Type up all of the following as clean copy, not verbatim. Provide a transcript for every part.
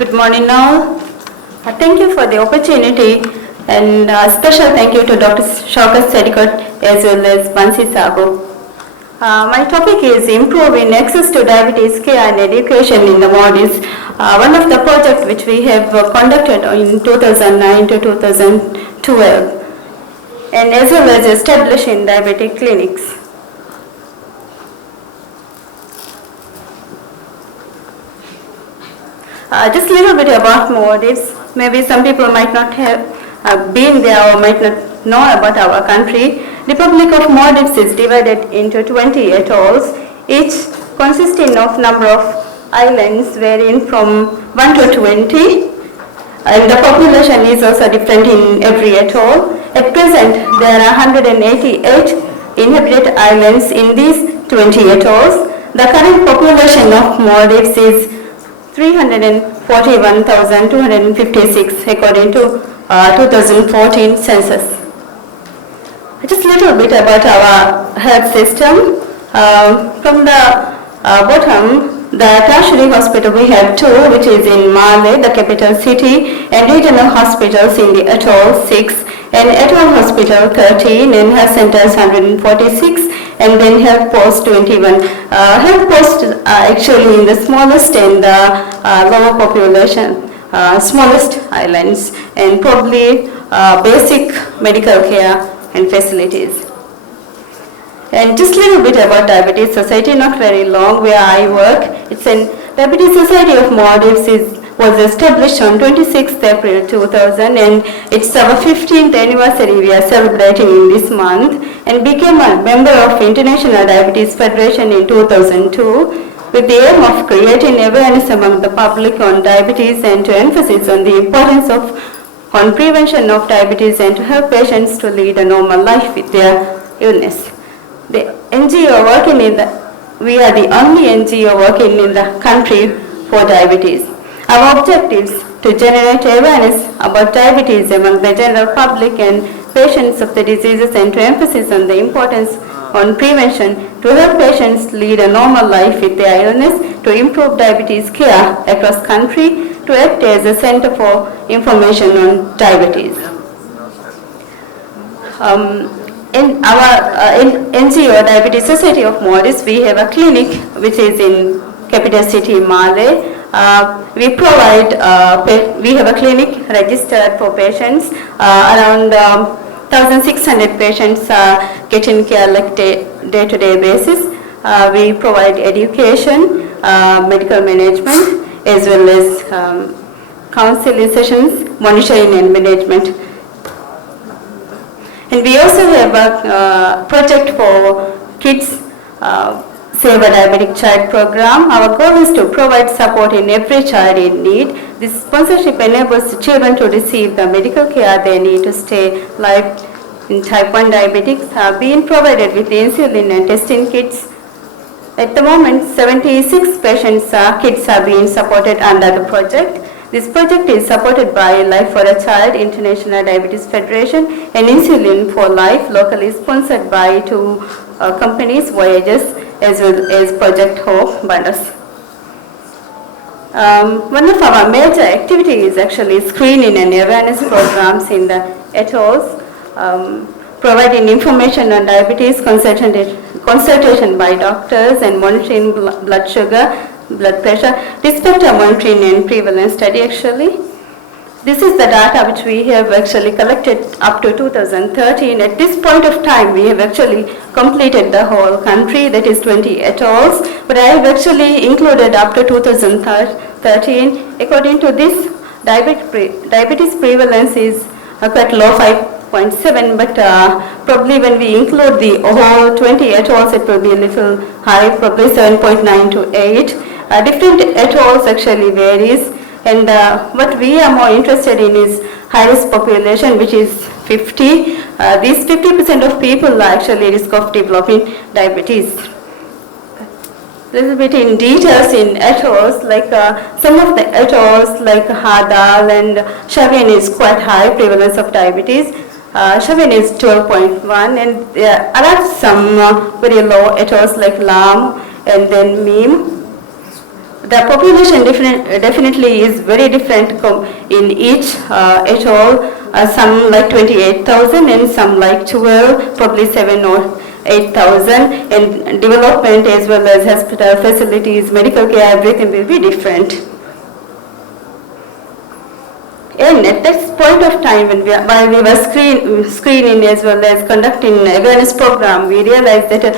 Good morning all. Thank you for the opportunity and special thank you to Dr. Shaukat Sedikot as well as Bansi Sabu. My topic is improving access to diabetes care and education in the Maldives. One of the projects which we have conducted in 2009 to 2012 and as well as establishing diabetic clinics. Just a little bit about Maldives. Maybe some people might not have been there or might not know about our country. The Republic of Maldives is divided into 20 atolls, each consisting of number of islands varying from 1 to 20. And the population is also different in every atoll. At present, there are 188 inhabited islands in these 20 atolls. The current population of Maldives is 341,256 according to 2014 census. Just a little bit about our health system. From the bottom, the tertiary hospital we have two, which is in Malé, the capital city, and regional hospitals in the atoll 6, and atoll hospital 13, and health centers 146, and then health post 21. Health posts are actually in the smallest and lower population, smallest islands, and probably basic medical care and facilities. And just a little bit about Diabetes Society, not very long, where I work. It's an Diabetes Society of Maldives was established on 26th April 2000, and it's our 15th anniversary we are celebrating in this month, and became a member of International Diabetes Federation in 2002 with the aim of creating awareness among the public on diabetes and to emphasize on the importance of prevention of diabetes and to help patients to lead a normal life with their illness. The NGO working we are the only NGO working in the country for diabetes. Our objectives to generate awareness about diabetes among the general public and patients of the diseases and to emphasize on the importance on prevention to help patients lead a normal life with their illness, to improve diabetes care across country, to act as a center for information on diabetes. In our NGO Diabetes Society of Maldives, we have a clinic which is in capital city Malé. We have a clinic registered for patients. Around 1,600 patients getting care like day-to-day basis. We provide education, medical management, as well as counseling sessions, monitoring and management. And we also have a project for kids, Save a Diabetic Child program. Our goal is to provide support in every child in need. This sponsorship enables the children to receive the medical care they need to stay alive in type 1 diabetics, being provided with insulin and testing kits. At the moment, 76 patients, kids are being supported under the project. This project is supported by Life for a Child, International Diabetes Federation, and Insulin for Life, locally sponsored by two companies, Voyages, as well as Project Hope, Bandas. One of our major activities is actually screening and awareness programs in the atolls, providing information on diabetes, consultation by doctors, and monitoring blood sugar, blood pressure, risk factor monitoring and prevalence study actually. This is the data which we have actually collected up to 2013. At this point of time, we have actually completed the whole country, that is 20 atolls, but I have actually included up to 2013. According to this, diabetes prevalence is quite low, 5.7, but probably when we include the whole 20 atolls, it will be a little high, probably 7.9 to 8. Different atolls actually varies, and what we are more interested in is high-risk population, which is 50. These 50% of people are actually at risk of developing diabetes. Little bit in details in atolls, like some of the atolls like Hadal and Shavian is quite high prevalence of diabetes. Shavian is 12.1, and there are some very low atolls like Lam and then Meme. The population definitely is very different in each atoll. Some like 28,000 and some like 12, probably 7 or 8,000. And development as well as hospital facilities, medical care, everything will be different. And at this point of time, while we were screening as well as conducting awareness program, we realized that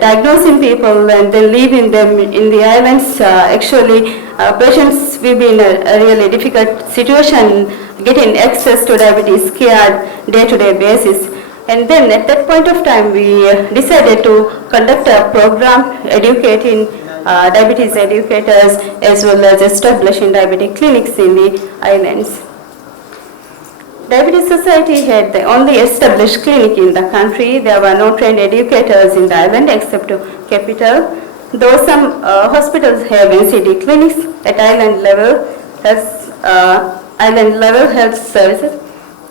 diagnosing people and then leaving them in the islands, actually patients will be in a really difficult situation getting access to diabetes care day-to-day basis. And then at that point of time, we decided to conduct a program educating diabetes educators as well as establishing diabetic clinics in the islands. Diabetes Society had the only established clinic in the country. There were no trained educators in the island except capital. Though some hospitals have NCD clinics at island level health services,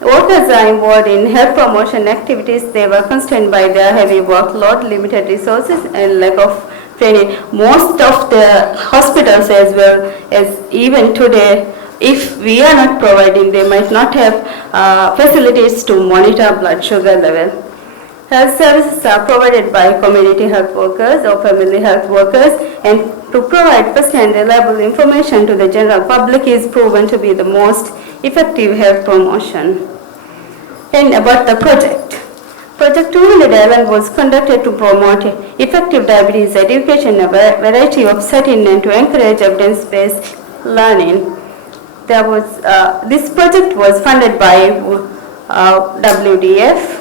workers are involved in health promotion activities. They were constrained by their heavy workload, limited resources, and lack of training. Most of the hospitals as well as even today, if we are not providing, they might not have facilities to monitor blood sugar level. Health services are provided by community health workers or family health workers, and to provide first-hand reliable information to the general public is proven to be the most effective health promotion. And about the project. Project 200 Island was conducted to promote effective diabetes education in a variety of settings and to encourage evidence-based learning. This project was funded by WDF,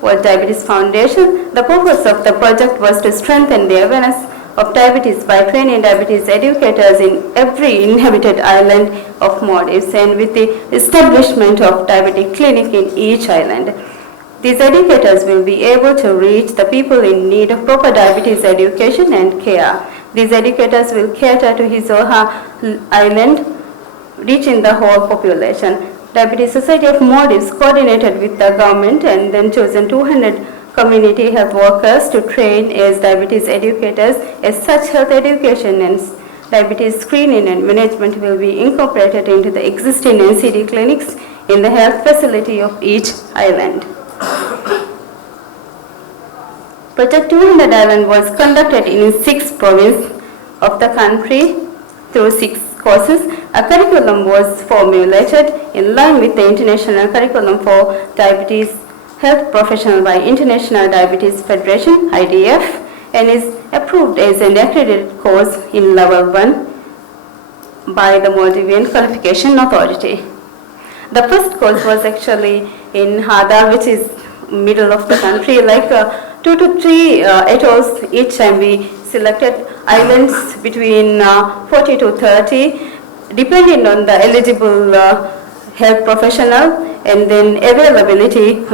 World Diabetes Foundation. The purpose of the project was to strengthen the awareness of diabetes by training diabetes educators in every inhabited island of Maldives and with the establishment of diabetic clinic in each island. These educators will be able to reach the people in need of proper diabetes education and care. These educators will cater to his or her island, reaching the whole population. Diabetes Society of Maldives coordinated with the government and then chosen 200 community health workers to train as diabetes educators. As such, health education and diabetes screening and management will be incorporated into the existing NCD clinics in the health facility of each island. Project 200 Island was conducted in 6 provinces of the country through 6 courses. A curriculum was formulated in line with the International Curriculum for Diabetes Health Professional by International Diabetes Federation, IDF, and is approved as an accredited course in level 1 by the Maldivian Qualification Authority. The first course was actually in Hadar, which is middle of the country, like 2 to 3 atolls each time. We selected islands between 40 to 30, depending on the eligible health professional and then availability.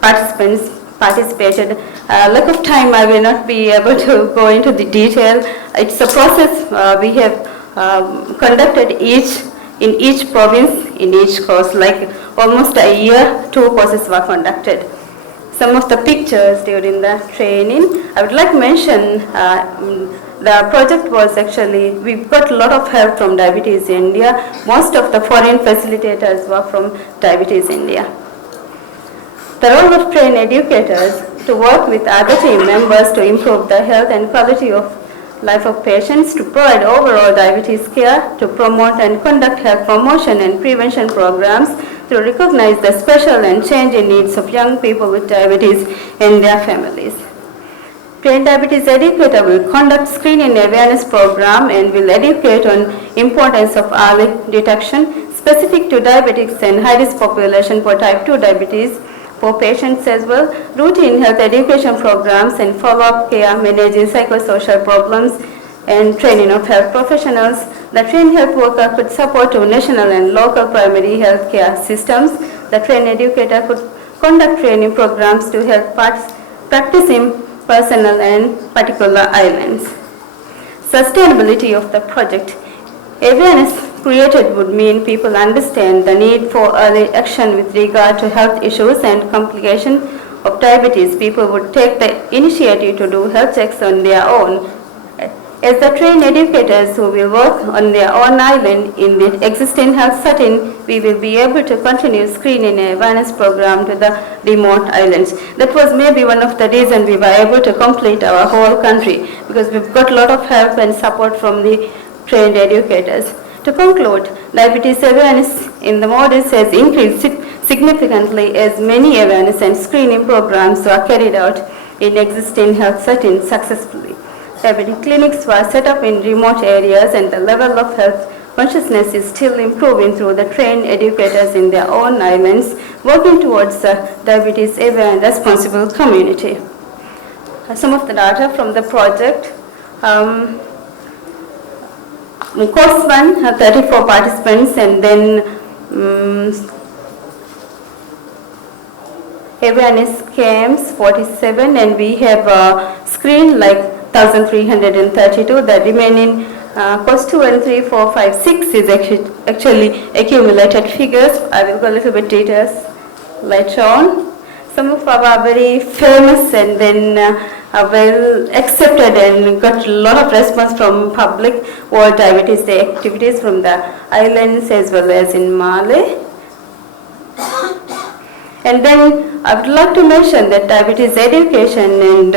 Participants participated. Lack of time, I will not be able to go into the detail. It's a process we have conducted in each province, in each course, like almost a year, 2 courses were conducted. Some of the pictures during the training. I would like to mention the project was actually, we got a lot of help from Diabetes India. Most of the foreign facilitators were from Diabetes India. The role of trained educators to work with other team members to improve the health and quality of life of patients, to provide overall diabetes care, to promote and conduct health promotion and prevention programs, to recognize the special and changing needs of young people with diabetes and their families. Trained diabetes educator will conduct screening awareness program and will educate on importance of early detection specific to diabetics and high-risk population for type 2 diabetes for patients as well, routine health education programs and follow-up care, managing psychosocial problems and training of health professionals. The trained health worker could support to national and local primary health care systems. The trained educator could conduct training programs to help practicing personnel and particular islands. Sustainability of the project. Awareness created would mean people understand the need for early action with regard to health issues and complications of diabetes. People would take the initiative to do health checks on their own. As the trained educators who will work on their own island in the existing health setting, we will be able to continue screening and awareness program to the remote islands. That was maybe one of the reasons we were able to complete our whole country, because we've got a lot of help and support from the trained educators. To conclude, diabetes awareness in the Maldives has increased significantly as many awareness and screening programs were carried out in existing health settings successfully. Diabetic clinics were set up in remote areas, and the level of health consciousness is still improving through the trained educators in their own islands, working towards a diabetes aware and responsible community. Some of the data from the project. Course 1 have 34 participants, and then awareness camps 47, and we have screened like 1,332. The remaining course 2 and 3, 4, 5, 6 is actually accumulated figures. I will go a little bit details later on. Some of our very famous and then well accepted and got a lot of response from public World Diabetes Day activities from the islands as well as in Mali. And then I would like to mention that diabetes education and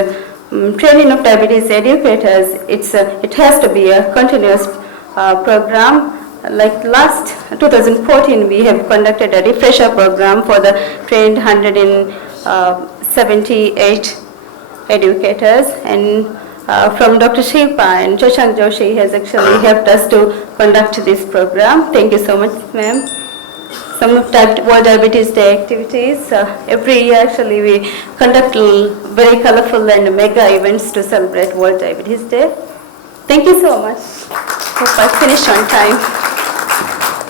training of diabetes educators, it has to be a continuous program. Like last 2014, we have conducted a refresher program for the trained 178 educators, and from Dr. Shilpa and Shashank Joshi has actually helped us to conduct this program. Thank you so much, ma'am. Some of World Diabetes Day activities. Every year actually we conduct very colorful and mega events to celebrate World Diabetes Day. Thank you so much. Hope I finished on time.